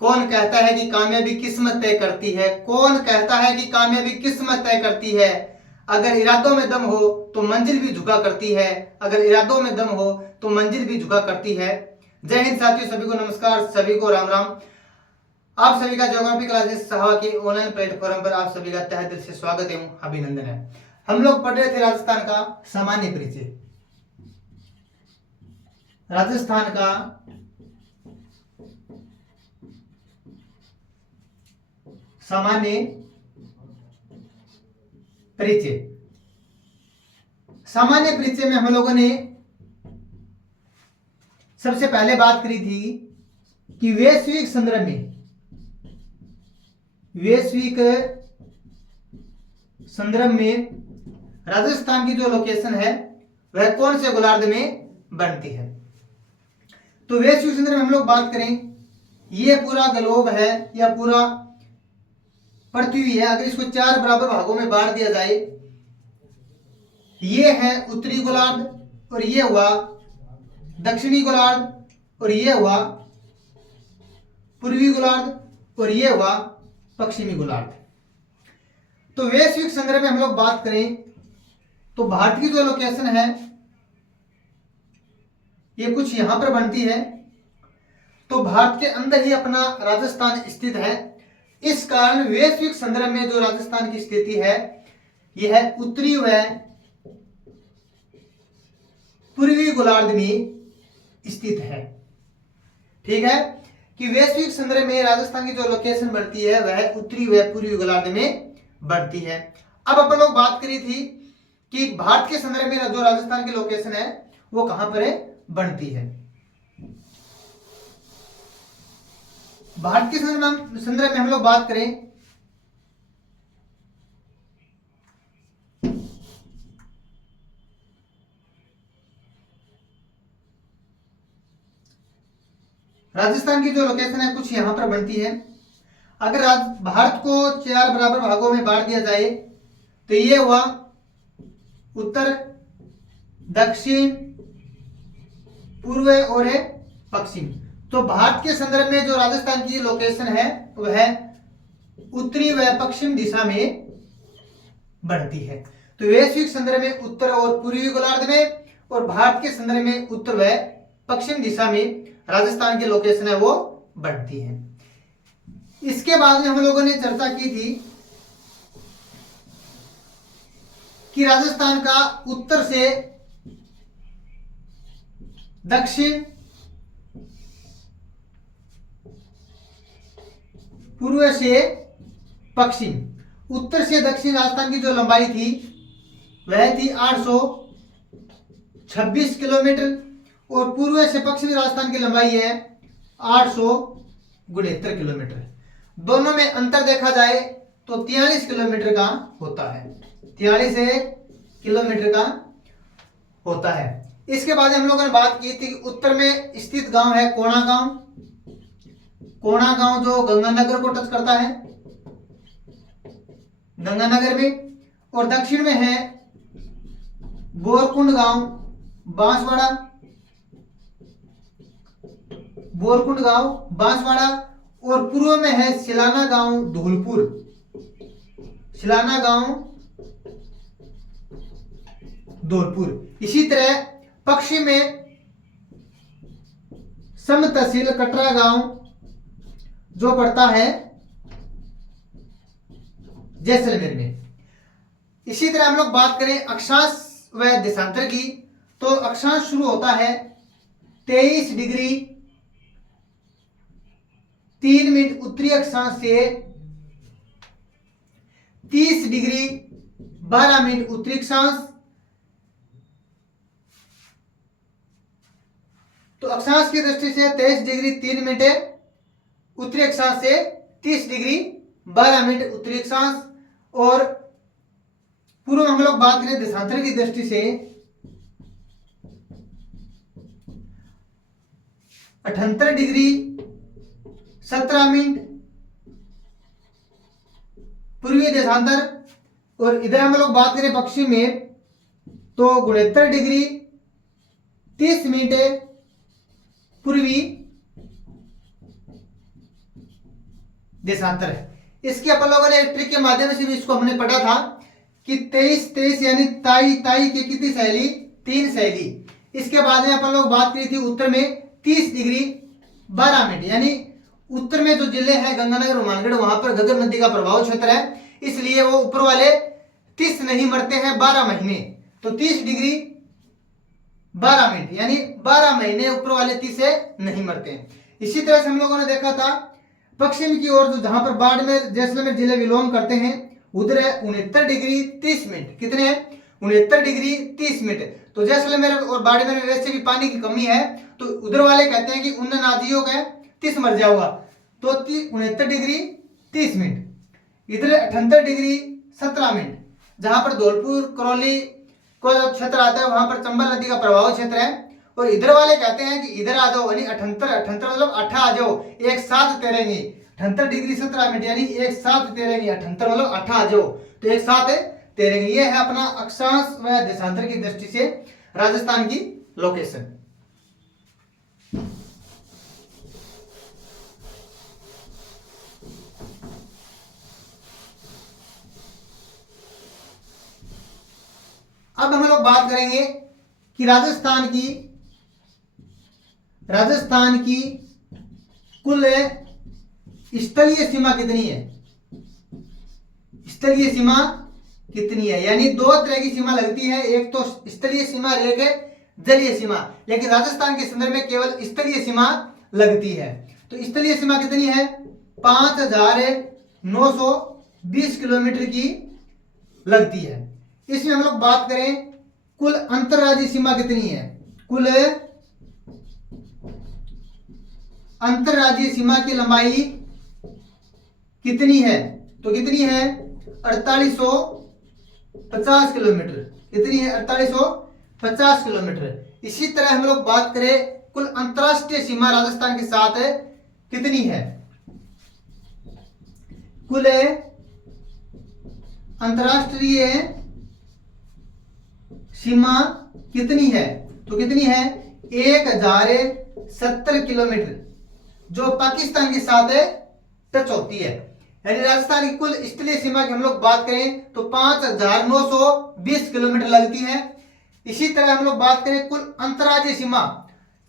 कौन कहता है कि कामयाबी किस्मत तय करती है? कौन कहता है कि कामयाबी किस्मत तय करती है? अगर इरादों में दम हो तो मंजिल भी झुका करती है। अगर इरादों में दम हो तो मंजिल भी झुका करती है। जय हिंद साथियों, सभी को नमस्कार, सभी को राम राम। आप सभी का ज्योग्राफी क्लासेस साहवा के ऑनलाइन प्लेटफॉर्म पर आप सभी का तहे दिल से स्वागत एवं अभिनंदन है। हम लोग पढ़ रहे थे राजस्थान का सामान्य परिचय। राजस्थान का सामान्य परिचय। सामान्य परिचय में हम लोगों ने सबसे पहले बात करी थी कि वैश्विक संदर्भ में राजस्थान की जो लोकेशन है वह कौन से गोलार्ध में बनती है। तो वैश्विक संदर्भ में हम लोग बात करें, ये पूरा ग्लोब है या पूरा पृथ्वी है। अगर इसको 4 बराबर भागों में बांट दिया जाए, ये है उत्तरी गोलार्ध और ये हुआ दक्षिणी गोलार्ध और ये हुआ पूर्वी गोलार्ध और ये हुआ पश्चिमी गोलार्ध। तो वैश्विक संदर्भ में हम लोग बात करें तो भारत की जो लोकेशन है ये कुछ यहां पर बनती है। तो भारत के अंदर ही अपना राजस्थान स्थित है। इस कारण वैश्विक संदर्भ में जो राजस्थान की स्थिति है यह है उत्तरी व पूर्वी गोलार्ध में स्थित है। ठीक है कि वैश्विक संदर्भ में राजस्थान की जो लोकेशन बढ़ती है वह उत्तरी व पूर्वी गोलार्ध में बढ़ती है। अब अपन लोग बात करी थी कि भारत के संदर्भ में जो राजस्थान की लोकेशन है वो कहां पर है बनती है। भारत के संदर्भ में हम लोग बात करें राजस्थान की जो लोकेशन है कुछ यहां पर बनती है। अगर भारत को 4 बराबर भागों में बांट दिया जाए तो ये हुआ उत्तर, दक्षिण, पूर्व और पश्चिम। तो भारत के संदर्भ में जो राजस्थान की लोकेशन है वह उत्तरी व पश्चिम दिशा में बढ़ती है। तो वैश्विक संदर्भ में उत्तर और पूर्वी गोलार्ध में और भारत के संदर्भ में उत्तर व पश्चिम दिशा में राजस्थान की लोकेशन है वो बढ़ती है। इसके बाद में हम लोगों ने चर्चा की थी कि राजस्थान का उत्तर से दक्षिण, पूर्व से पश्चिम, उत्तर से दक्षिण राजस्थान की जो लंबाई थी वह थी 826 किलोमीटर और पूर्व से पश्चिमी राजस्थान की लंबाई है 869 किलोमीटर। दोनों में अंतर देखा जाए तो 43 किलोमीटर का होता है। 43 किलोमीटर का होता है। इसके बाद हम लोगों ने बात की थी कि उत्तर में स्थित गांव है कोणा गांव। कोणा गांव जो गंगानगर को टच करता है, गंगानगर में। और दक्षिण में है बोरकुंड गांव, बांसवाड़ा, बोरकुंड गांव बांसवाड़ा। और पूर्व में है सिलाना गांव धौलपुर, सिलाना गांव धौलपुर। इसी तरह पश्चिम में सम तहसील कटरा गांव जो पड़ता है जैसलमेर में। इसी तरह हम लोग बात करें अक्षांश व देशांतर की, तो अक्षांश शुरू होता है 23 डिग्री 3 मिनट उत्तरी अक्षांश से 30 डिग्री 12 मिनट उत्तरी अक्षांश। तो अक्षांश की दृष्टि से 23 डिग्री 3 मिनट उत्तरी अक्षांश से 30 डिग्री 12 मिनट उत्तरी अक्षांश। और पूर्व हम लोग बात करें देशांतर की दृष्टि से 78 डिग्री 17 मिनट पूर्वी देशांतर। और इधर हम लोग बात करें पश्चिम में तो 69 डिग्री 30 मिनट पूर्वी देशांतर है। इसके अपन लोगों ने ट्रिक के माध्यम से भी इसको हमने पढ़ा था कि 23 यानी ताई ताई की कितनी सहेली, 3 सहेली। इसके बाद में अपन लोग बात करी थी उत्तर में 30 डिग्री 12 मिनट, यानी उत्तर में जो जिले हैं गंगानगर और मानगढ़ वहां पर घग्गर नदी का प्रभाव क्षेत्र है, इसलिए वो ऊपर वाले 30 नहीं मरते हैं 12 महीने, तो 30 डिग्री 12 मिनट यानी 12 महीने ऊपर वाले 30 से नहीं मरते हैं। इसी तरह से हम लोगों ने देखा था पश्चिम की ओर जो जहां पर बाड़मेर जैसलमेर जिले बिलोंग करते हैं उधर है 69 डिग्री 30 मिनट। कितने हैं? 69 डिग्री 30 मिनट। तो जैसलमेर और बाड़मेर में वैसे भी पानी की कमी है, तो उधर वाले कहते हैं कि उन नदियों का 30 मर जाओगा, तो 69 डिग्री 30 मिनट। इधर 78 डिग्री 17 मिनट, जहां पर धौलपुर करौली को जो क्षेत्र आता है वहां पर चंबल नदी का प्रभाव क्षेत्र है, और इधर वाले कहते हैं कि इधर आ जाओ, यानी 78 मतलब 8 आ जाओ, एक साथ तैरेंगे। 78 डिग्री 17 मिनट यानी एक साथ तैरेंगे, 78 मतलब 8 आ जाओ, तो एक साथ तैरेंगे। ये है अपना अक्षांश व देशांतर की दृष्टि से राजस्थान की लोकेशन। अब हम लोग बात करेंगे कि राजस्थान की कुल स्थलीय सीमा कितनी है। स्थलीय सीमा कितनी है, यानी 2 तरह की सीमा लगती है, एक तो स्थलीय सीमा, एक जलीय सीमा, लेकिन राजस्थान के संदर्भ में केवल स्थलीय सीमा लगती है। तो स्थलीय सीमा कितनी है? 5920 किलोमीटर की लगती है। इसमें हम लोग बात करें कुल अंतर्राज्यीय सीमा कितनी है। कुल अंतर्राज्यीय सीमा की लंबाई कितनी है, तो कितनी है? 4850 किलोमीटर। कितनी है? 4850 किलोमीटर। इसी तरह हम लोग बात करें कुल अंतर्राष्ट्रीय सीमा राजस्थान के साथ कितनी है। कुल अंतर्राष्ट्रीय सीमा कितनी है, तो कितनी है? 1070 किलोमीटर, जो पाकिस्तान के साथ टच होती है। यानी राजस्थान की कुल स्थलीय सीमा की हम लोग बात करें तो 5920 किलोमीटर लगती है। इसी तरह हम लोग बात करें कुल अंतर्राज्यीय सीमा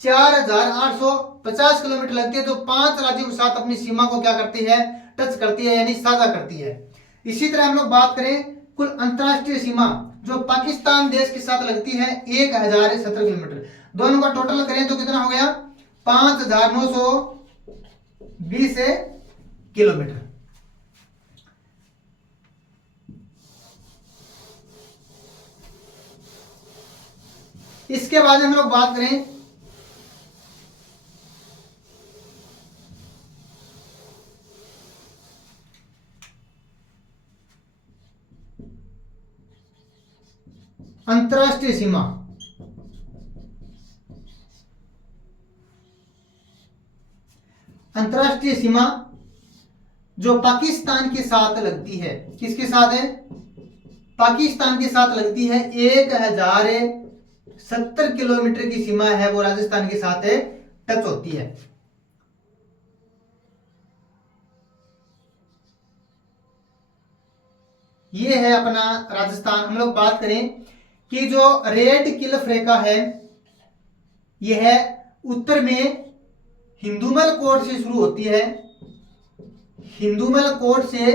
4850 किलोमीटर लगती है, जो 5 राज्यों के साथ अपनी सीमा को क्या करती है? टच करती है, यानी साझा करती है। इसी तरह हम लोग बात करें कुल अंतर्राष्ट्रीय सीमा जो पाकिस्तान देश के साथ लगती है 1070 किलोमीटर। दोनों का टोटल करें तो कितना हो गया? 5920 किलोमीटर। इसके बाद हम लोग बात करें अंतर्राष्ट्रीय सीमा। अंतर्राष्ट्रीय सीमा जो पाकिस्तान के साथ लगती है, किसके साथ है? पाकिस्तान के साथ लगती है। 1070 किलोमीटर की सीमा है, वो राजस्थान के साथ टच होती है। ये है अपना राजस्थान। हम लोग बात करें कि जो रेड क्लिफ रेखा है, यह है उत्तर में हिंदुमल कोट से शुरू होती है। हिंदुमल कोट से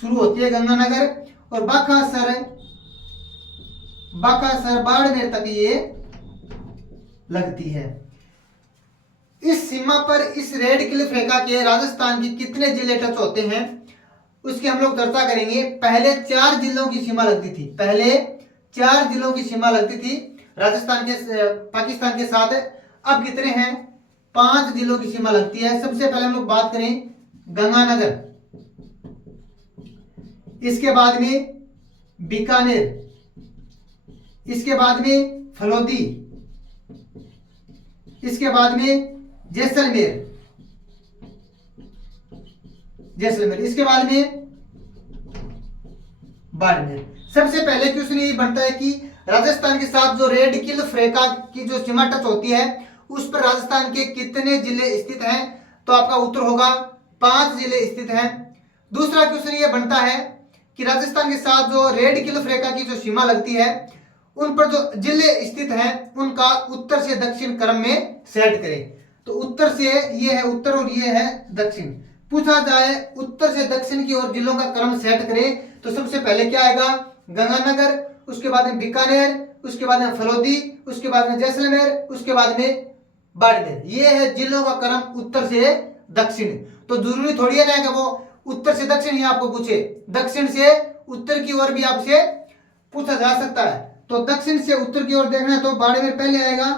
शुरू होती है गंगानगर, और बाकासर बाड़मेर तक ये लगती है। इस सीमा पर इस रेड क्लिफ रेखा के राजस्थान के कितने जिले टच होते हैं उसकी हम लोग चर्चा करेंगे। पहले 4 जिलों की सीमा लगती थी। पहले 4 जिलों की सीमा लगती थी राजस्थान के पाकिस्तान के साथ। अब कितने हैं? 5 जिलों की सीमा लगती है। सबसे पहले हम लोग बात करें गंगानगर, इसके बाद में बीकानेर, इसके बाद में फलोदी, इसके बाद में जैसलमेर, इसके बाद में बाड़मेर। सबसे पहले क्वेश्चन ये बनता है कि राजस्थान के साथ जो रेड क्लिफ रेखा की जो सीमा टच होती है उस पर राजस्थान के कितने जिले स्थित हैं, तो आपका उत्तर होगा 5 जिले स्थित हैं। दूसरा क्वेश्चन ये बनता है कि राजस्थान के साथ जो रेड क्लिफ रेखा की जो सीमा लगती है उन पर जो जिले स्थित हैं उनका उत्तर से दक्षिण क्रम में सेट करें। तो उत्तर से ये है उत्तर और ये है दक्षिण। पूछा जाए उत्तर से दक्षिण की ओर जिलों का क्रम सेट करें तो सबसे पहले क्या आएगा, गंगानगर, उसके बाद में बीकानेर, उसके बाद में फलोदी, उसके बाद में जैसलमेर, उसके बाद में बाड़मेर। ये है जिलों का क्रम उत्तर से दक्षिण। तो जरूरी थोड़ी है ना कि वो उत्तर से दक्षिण ही आपको पूछे, दक्षिण से उत्तर की ओर भी आपसे पूछा जा सकता है। तो दक्षिण से उत्तर की ओर देखना है तो बाड़मेर पहले आएगा,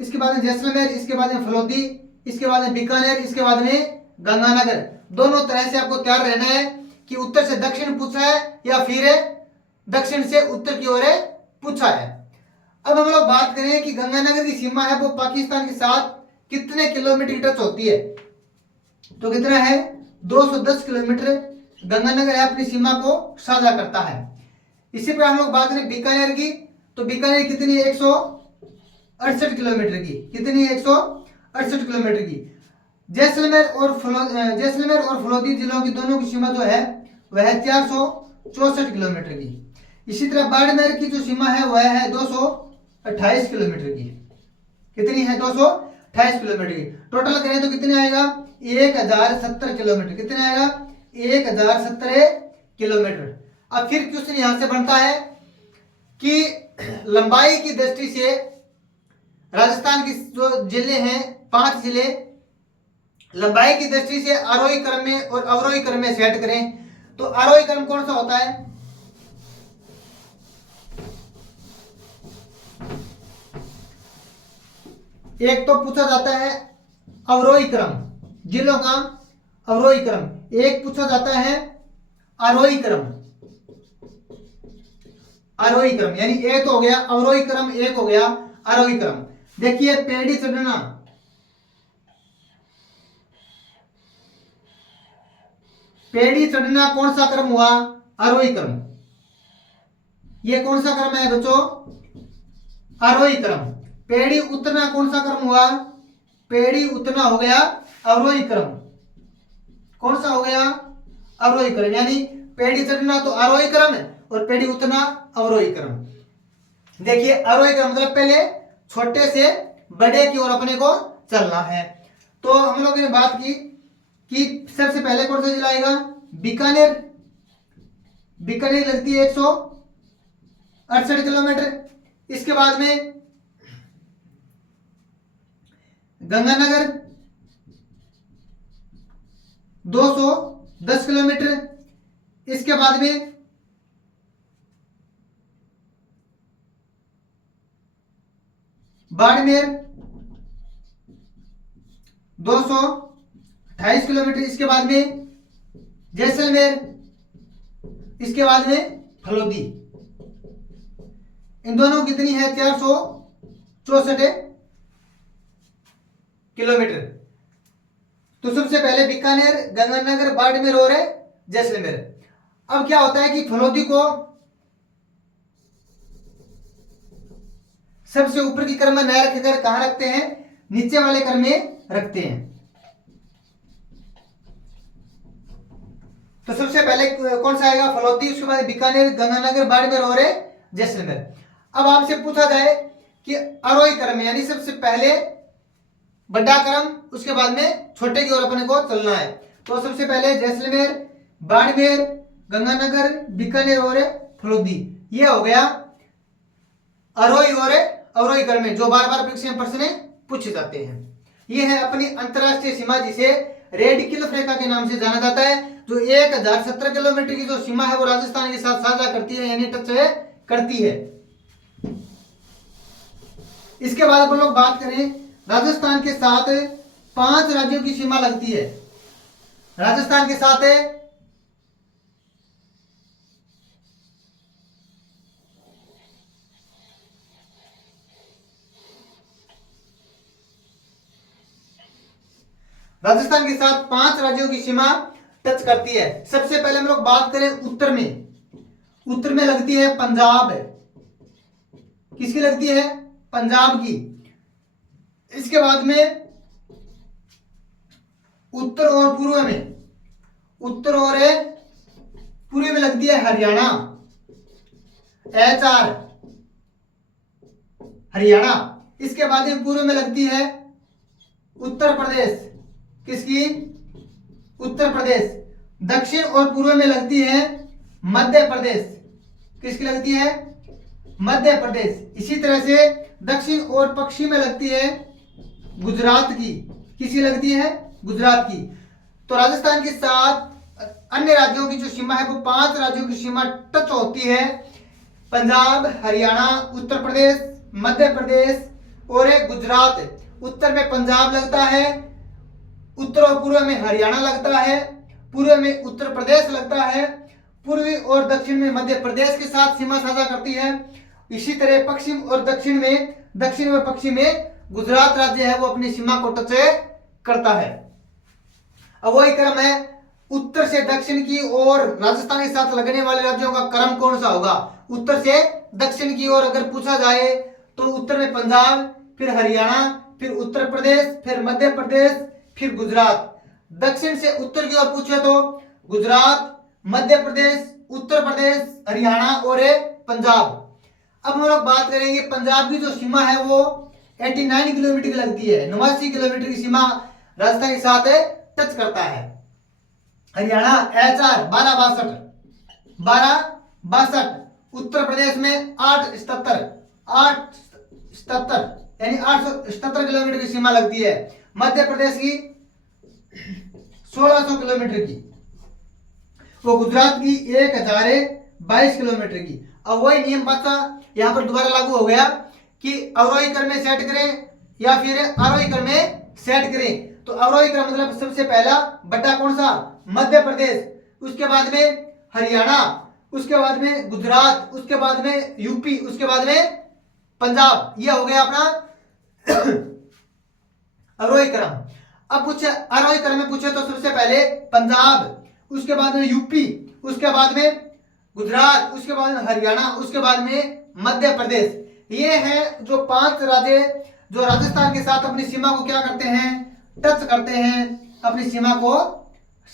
इसके बाद में जैसलमेर, इसके बाद में फलोदी, इसके बाद में बीकानेर, इसके बाद में गंगानगर। दोनों तरह से आपको तैयार रहना है कि उत्तर से दक्षिण पूछा है या फिर दक्षिण से उत्तर की ओर पूछा है। अब हम लोग बात करें कि गंगानगर की सीमा है वो पाकिस्तान के साथ कितने किलोमीटर टच होती है, तो कितना है 210 किलोमीटर गंगानगर है अपनी सीमा को साझा करता है। इसी पर हम लोग बात करें बीकानेर की, तो बीकानेर कितनी है 168 किलोमीटर की, कितनी है 168 किलोमीटर की। जैसलमेर और फलोदी जिलों की दोनों की सीमा जो है वह है 464 किलोमीटर की। इसी तरह बाड़मेर की जो सीमा है वह है 228 किलोमीटर की, कितनी है 228 किलोमीटर की। टोटल करें तो कितने आएगा 1070 किलोमीटर, कितने आएगा 1070 किलोमीटर। अब फिर क्वेश्चन यहां से बनता है कि लंबाई की दृष्टि से राजस्थान की जो जिले हैं 5 जिले लंबाई की दृष्टि से आरोही क्रम में और अवरोही क्रम में सेट करें। तो आरोही क्रम कौन सा होता है, एक तो पूछा जाता है अवरोही क्रम, जिलों का अवरोही क्रम, एक पूछा जाता है आरोही क्रम। आरोही क्रम यानी एक तो हो गया अवरोही क्रम, एक हो गया आरोही क्रम। देखिए पेड़ी चढ़ना, पेड़ी चढ़ना कौन सा क्रम हुआ, आरोही क्रम। ये कौन सा क्रम है बच्चों, आरोही क्रम। पेड़ी उतरना कौन सा क्रम हुआ, पेड़ी उतरना हो गया अवरोही क्रम। कौन सा हो गया, अवरोही क्रम। यानी पेड़ी चढ़ना तो आरोही क्रम है और पेड़ी उतरना अवरोही क्रम। देखिए आरोही क्रम मतलब पहले छोटे से बड़े की ओर अपने को चलना है। तो हम लोगों ने बात की कि सबसे पहले कौन सा जिला आएगा, बीकानेर। बीकानेर लगती है 168 किलोमीटर। इसके बाद में गंगानगर 210 किलोमीटर। इसके बाद में बाड़मेर 228 किलोमीटर। इसके बाद में जैसलमेर, इसके बाद में फलोदी। इन दोनों कितनी है 464 किलोमीटर। तो सबसे पहले बीकानेर, गंगानगर, बाड़मेर और जैसलमेर। अब क्या होता है कि फलोदी को सबसे ऊपर की क्रम में न रखकर कहां रखते हैं, नीचे वाले क्रम में रखते हैं। तो सबसे पहले कौन सा आएगा, फलोदी, उसके बाद बीकानेर, गंगानगर, बाड़मेर और जैसलमेर। अब आपसे पूछा जाए कि आरोही क्रम यानी सबसे पहले बड़ा क्रम, उसके बाद में छोटे की ओर अपने को चलना है। तो सबसे पहले जैसलमेर, बाड़मेर, गंगानगर, बीकानेर और फलोदी, ये हो गया आरोही और अवरोही क्रम में जो बार बार परीक्षा में प्रश्न पूछे जाते हैं। ये है अपनी अंतरराष्ट्रीय सीमा जिसे रेड क्लिफ रेखा के नाम से जाना जाता है, जो 1070 किलोमीटर की जो सीमा है वो राजस्थान के साथ साझा करती है यानी टच करती है। इसके बाद अपन लोग बात करें राजस्थान के साथ 5 राज्यों की सीमा लगती है। राजस्थान के साथ राजस्थान के साथ 5 राज्यों की सीमा टच करती है। सबसे पहले हम लोग बात करें उत्तर में, उत्तर में लगती है पंजाब, किसकी लगती है, पंजाब की। इसके बाद में उत्तर और पूर्व में, उत्तर और पूर्व में लगती है हरियाणा, HR हरियाणा। इसके बाद में पूर्व में लगती है उत्तर प्रदेश, किसकी? उत्तर प्रदेश। दक्षिण और पूर्व में लगती है मध्य प्रदेश, किसकी लगती है? मध्य प्रदेश। इसी तरह से दक्षिण और पश्चिम में लगती है गुजरात की, किसकी लगती है? गुजरात की। तो राजस्थान के साथ अन्य राज्यों की जो सीमा है वो 5 राज्यों की सीमा टच होती है, पंजाब, हरियाणा, उत्तर प्रदेश, मध्य प्रदेश और गुजरात। उत्तर में पंजाब लगता है, उत्तर और पूर्व में हरियाणा लगता है, पूर्व में उत्तर प्रदेश लगता है, पूर्वी और दक्षिण में मध्य प्रदेश के साथ सीमा साझा करती है। इसी तरह पश्चिम और दक्षिण में, दक्षिण और पश्चिम में गुजरात राज्य है वो अपनी सीमा को टच करता है। अब वही क्रम है, उत्तर से दक्षिण की ओर राजस्थान के साथ लगने वाले राज्यों का क्रम कौन सा होगा? उत्तर से दक्षिण की ओर अगर पूछा जाए तो उत्तर में पंजाब, फिर हरियाणा, फिर उत्तर प्रदेश, फिर मध्य प्रदेश, फिर गुजरात। दक्षिण से उत्तर की ओर पूछे तो गुजरात, मध्य प्रदेश, उत्तर प्रदेश, हरियाणा और पंजाब। अब हम लोग बात करेंगे पंजाब की जो सीमा है वो 89 किलोमीटर की लगती है, 89 किलोमीटर की सीमा राजस्थान के साथ टच करता है। हरियाणा HR 1262, उत्तर प्रदेश में 877 यानी 877 किलोमीटर की सीमा लगती है। मध्य प्रदेश की 1600 किलोमीटर की, वो गुजरात की 1022 किलोमीटर की। अब वही नियम बचा यहां पर दोबारा लागू हो गया कि अवरोही क्रम में सेट करें या फिर आरोही क्रम में सेट करें। तो अवरोही क्रम मतलब सबसे पहला बटा कौन सा? मध्य प्रदेश, उसके बाद में हरियाणा, उसके बाद में गुजरात, उसके बाद में यूपी, उसके बाद में पंजाब। यह हो गया अपना अवरोही क्रम। अब पूछे आरोही क्रम में पूछे तो सबसे पहले पंजाब, उसके बाद में यूपी, उसके बाद में गुजरात, उसके बाद में हरियाणा, उसके बाद में मध्य प्रदेश। ये है जो 5 राज्य जो राजस्थान के साथ अपनी सीमा को क्या करते हैं? टच करते हैं, अपनी सीमा को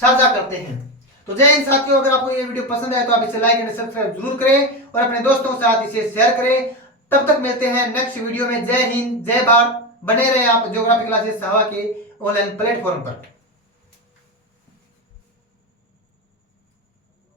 साझा करते हैं। तो जय हिंद साथियों, अगर आपको ये वीडियो पसंद आए तो आप इसे लाइक एंड सब्सक्राइब जरूर करें और अपने दोस्तों के साथ इसे शेयर करें। तब तक मिलते हैं नेक्स्ट वीडियो में। जय हिंद, जय भारत। बने रहे आप ज्योग्राफी क्लासेस सावा के ऑनलाइन प्लेटफॉर्म पर।